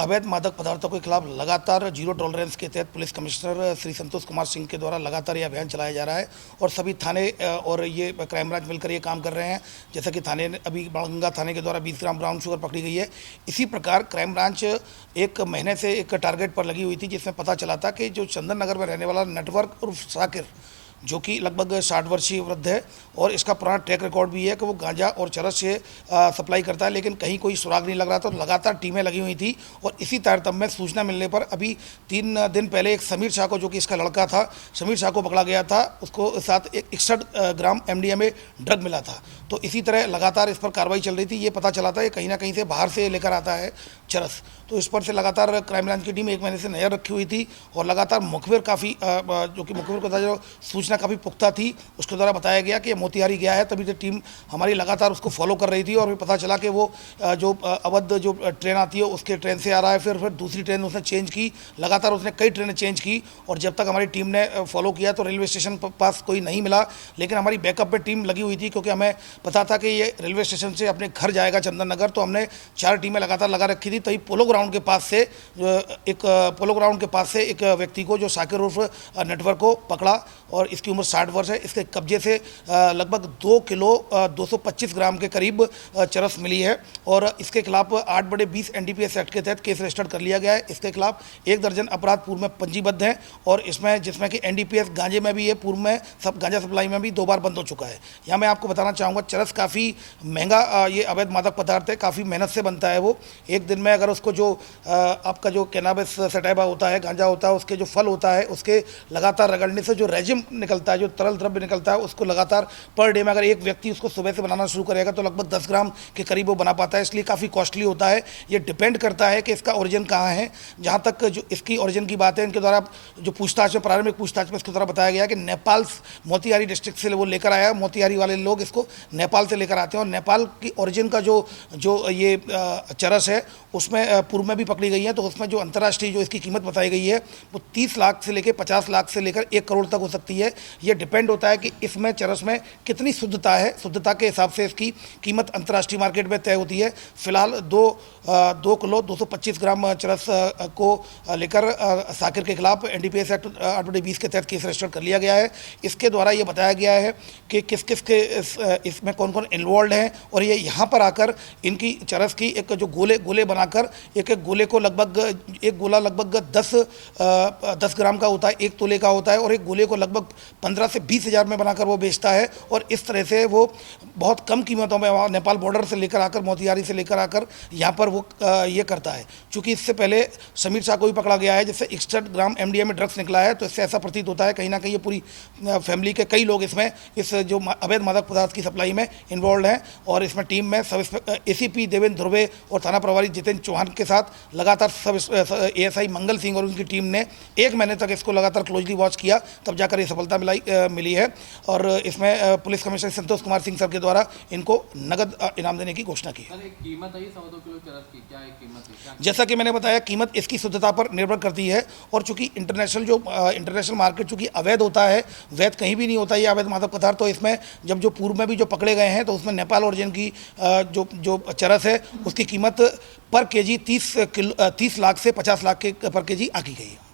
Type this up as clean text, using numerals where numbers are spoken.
अवैध मादक पदार्थों के खिलाफ लगातार जीरो टॉलरेंस के तहत पुलिस कमिश्नर श्री संतोष कुमार सिंह के द्वारा लगातार ये अभियान चलाया जा रहा है और सभी थाने और ये क्राइम ब्रांच मिलकर ये काम कर रहे हैं। जैसा कि थाने ने अभी बाणगंगा थाने के द्वारा 20 ग्राम ब्राउन शुगर पकड़ी गई है। इसी प्रकार क्राइम ब्रांच एक महीने से एक टारगेट पर लगी हुई थी, जिसमें पता चला था कि जो चंदन नगर में रहने वाला नेटवर्क उर्फ साकिर, जो कि लगभग 60 वर्षीय वृद्ध है और इसका पुराना ट्रैक रिकॉर्ड भी है कि वो गांजा और चरस से सप्लाई करता है, लेकिन कहीं कोई सुराग नहीं लग रहा था। तो लगातार टीमें लगी हुई थी और इसी तारतम्य में सूचना मिलने पर अभी 3 दिन पहले एक समीर शाह को, जो कि इसका लड़का था, समीर शाह को पकड़ा गया था। उसको साथ एक 61 ग्राम MDMA ड्रग मिला था। तो इसी तरह लगातार इस पर कार्रवाई चल रही थी। ये पता चला था कि कहीं ना कहीं से बाहर से लेकर आता है चरस। तो इस पर से लगातार क्राइम ब्रांच की टीम एक महीने से नजर रखी हुई थी और लगातार मुखबिर काफ़ी जो कि मुखबिर को जो सूचना काफ़ी पुख्ता थी, उसके द्वारा बताया गया कि मोतिहारी गया है। तभी तो टीम हमारी लगातार उसको फॉलो कर रही थी और पता चला कि वो जो अवध जो ट्रेन आती है उसके ट्रेन से आ रहा है। फिर दूसरी ट्रेन उसने चेंज की, लगातार उसने कई ट्रेनें चेंज की और जब तक हमारी टीम ने फॉलो किया तो रेलवे स्टेशन पास कोई नहीं मिला। लेकिन हमारी बैकअप पे टीम लगी हुई थी, क्योंकि हमें पता था कि ये रेलवे स्टेशन से अपने घर जाएगा चंदन नगर। तो हमने 4 टीमें लगातार लगा रखी थी। तभी पोलो ग्राउंड के पास से एक व्यक्ति को, जो साकिर उर्फ नेटवर्क को पकड़ा और इसकी उम्र 60 वर्ष है। इसके कब्जे से लगभग 2 किलो 225 ग्राम के करीब चरस मिली है और इसके खिलाफ 8/20 NDPS एक्ट के तहत केस रजिस्टर्ड कर लिया गया है। इसके खिलाफ 1 दर्जन अपराध पूर्व में पंजीबद्ध हैं और जिसमें कि NDPS गांजे में भी है, पूर्व में गांजा सप्लाई में भी 2 बार बंद हो चुका है। यहाँ मैं आपको बताना चाहूँगा, चरस काफ़ी महंगा ये अवैध मादक पदार्थ है, काफ़ी मेहनत से बनता है। वो एक दिन में अगर उसको जो आपका जो कैनाबिस सटाइवा होता है, गांजा होता है, उसके जो फल होता है, उसके लगातार रगड़ने से जो रेजिम निकलता है, जो तरल द्रव्य निकलता है, उसको लगातार पर डे में अगर एक व्यक्ति उसको सुबह से बनाना शुरू करेगा तो लगभग 10 ग्राम के करीब वो बना पाता है। इसलिए काफ़ी कॉस्टली होता है। ये डिपेंड करता है कि इसका ओरिजिन कहाँ है। जहाँ तक जो इसकी ओरिजिन की बात है, इनके द्वारा जो पूछताछ में, प्रारंभिक पूछताछ में इसके द्वारा बताया गया कि नेपाल मोतिहारी डिस्ट्रिक्ट से वो लेकर आया। मोतिहारी वाले लोग इसको नेपाल से लेकर आते हैं और नेपाल की ओरिजिन का जो ये चरस है उसमें पूर्व में भी पकड़ी गई है। तो उसमें जो अंतर्राष्ट्रीय जो इसकी कीमत बताई गई है वो 30 लाख से लेकर 50 लाख से लेकर 1 करोड़ तक हो सकती है। ये डिपेंड होता है कि इसमें चरस में कितनी शुद्धता है। शुद्धता के हिसाब से इसकी कीमत अंतर्राष्ट्रीय मार्केट में तय होती है। फिलहाल 2 किलो 225 ग्राम चरस को लेकर साकिर के खिलाफ NDPS एक्ट 8/20 के तहत केस रजिस्टर कर लिया गया है। इसके द्वारा ये बताया गया है कि किस किस के इसमें कौन कौन इन्वॉल्व हैं और ये यहाँ पर आकर इनकी चरस की एक जो गोले बनाकर एक गोले को एक गोला लगभग 10 ग्राम का होता है, 1 तोले का होता है और एक गोले को लगभग 15 से 20 हज़ार में बनाकर वो बेचता है। और इस तरह से वो बहुत कम कीमतों में वहाँ नेपाल बॉर्डर से लेकर आकर, मोतिहारी से लेकर आकर यहाँ पर वो ये करता है। चूँकि इससे पहले समीर शाह को भी पकड़ा गया है, जिससे 61 ग्राम MDMA ड्रग्स निकला है। तो इससे ऐसा प्रतीत होता है कहीं ना कहीं ये पूरी फैमिली के कई लोग इसमें इस जो अवैध मादक पदार्थ की सप्लाई में इन्वॉल्व हैं। और इसमें टीम में ACP देवेंद्र ध्रुवे और थाना प्रभारी जितेंद्र चौहान के साथ लगातार ASI मंगल सिंह और उनकी टीम ने 1 महीने तक इसको लगातार क्लोजली वॉच किया, तब जाकर ये सफलता मिली है। और इसमें police commissioner Santosh Kumar Singh sir के द्वारा इनको नगद इनाम देने की घोषणा की है। कीमत है 2.25 किलो चरस की, क्या है कीमत है? जैसा कि मैंने बताया, कीमत इसकी शुद्धता पर निर्भर करती है और चूंकि इंटरनेशनल मार्केट चूंकि अवैध होता है, वैध कहीं भी नहीं होता ये अवैध मादक पदार्थ। तो इसमें जब जो पूर्व में भी जो पकड़े गए हैं तो उसमें नेपाल ओरिजिन की जो चरस है उसकी कीमत पर केजी 30 लाख से 50 लाख के पर केजी आकी गई है।